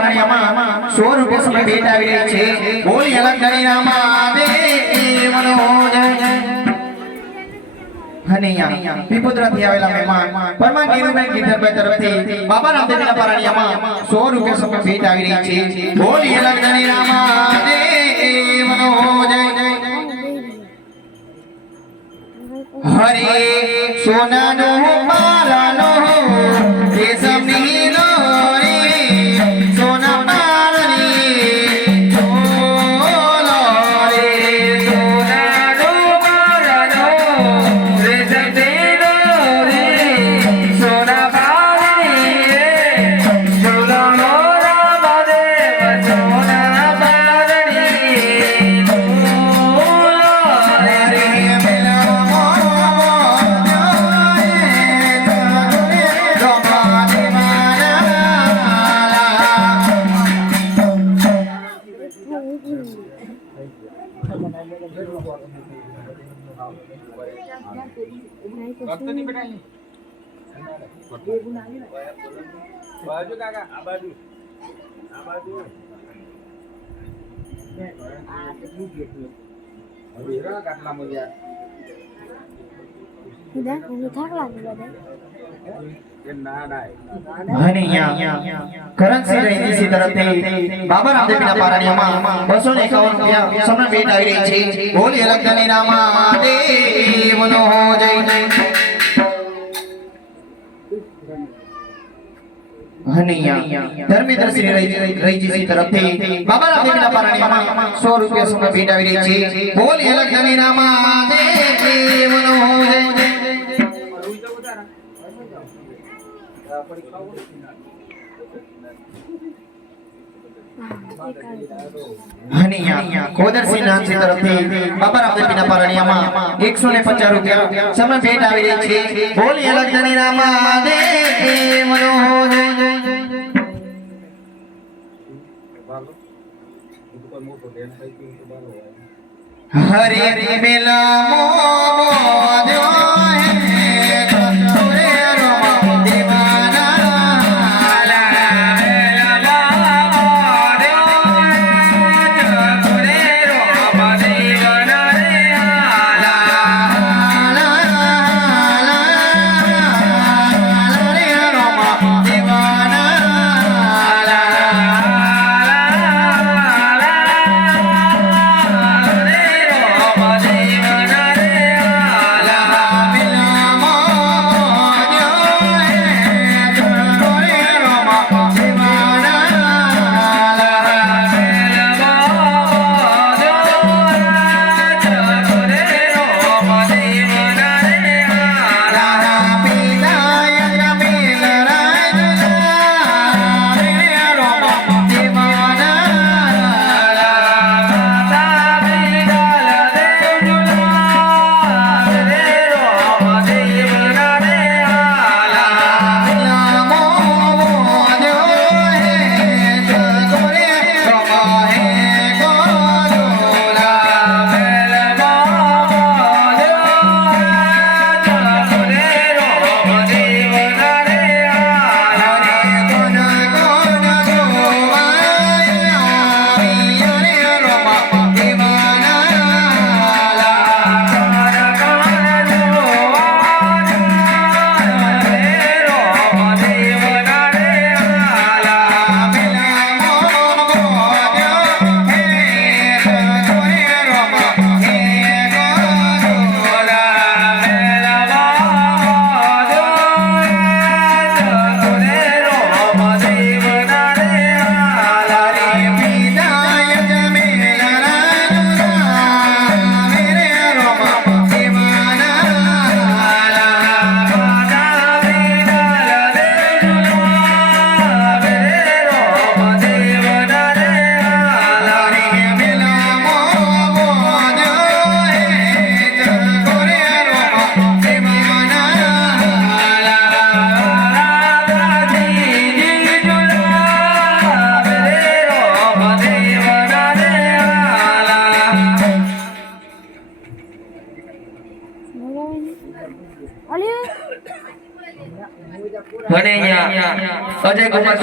પારણિયામાં 100 રૂપિયા સમય ભેટ આવી રહી છે બોલી અલગ ધણી રામા દેવનો જય હનૈયા પીપોદરાથી આવેલા મહેમાન પરમાન નીરુબેન ગીધરભાઈ તરફથી બાબા રામદેવના પારણિયામાં 100 રૂપિયા સમય ભેટ આવી રહી છે બોલી અલગ ધણી રામા દેવનો જય હરે સોનાનો માલાનો રેશમની લોરી સોના માલની ચોલો રે સોનાનો માલાનો રેશમની લોરી સોના માલની ચોલો રામદેવ સોના માલની बाजू काका आ बाजू अभी रा काटला मुझे इधर मुझे थक लगा दे ये ना ना हनिया કરણસિંહ રહીજી તરફથી બાબા રામદેવના પારણિયામાં 251 રૂપિયા સમય ભેટ આવી રહી છે બોલી અલગ ધણી રામા દેવનો જય હનિયા ધર્મેન્દ્રસિંહ રહીજી તરફથી બાબા રામદેવના પારણિયામાં 100 રૂપિયા સમય ભેટ આવી રહી છે બોલી અલગ ધણી રામા દેવનો જય હનિયા કોદરસિંહ નાનસી તરફથી બાબા રામદેવના પારણિયામાં 150 રૂપિયા સમય ભેટ આવી રહી છે બોલી અલગ ધણી રામા દેવનો હરે હરે મેલા મોજો અને અહીંયા અજય કુમાર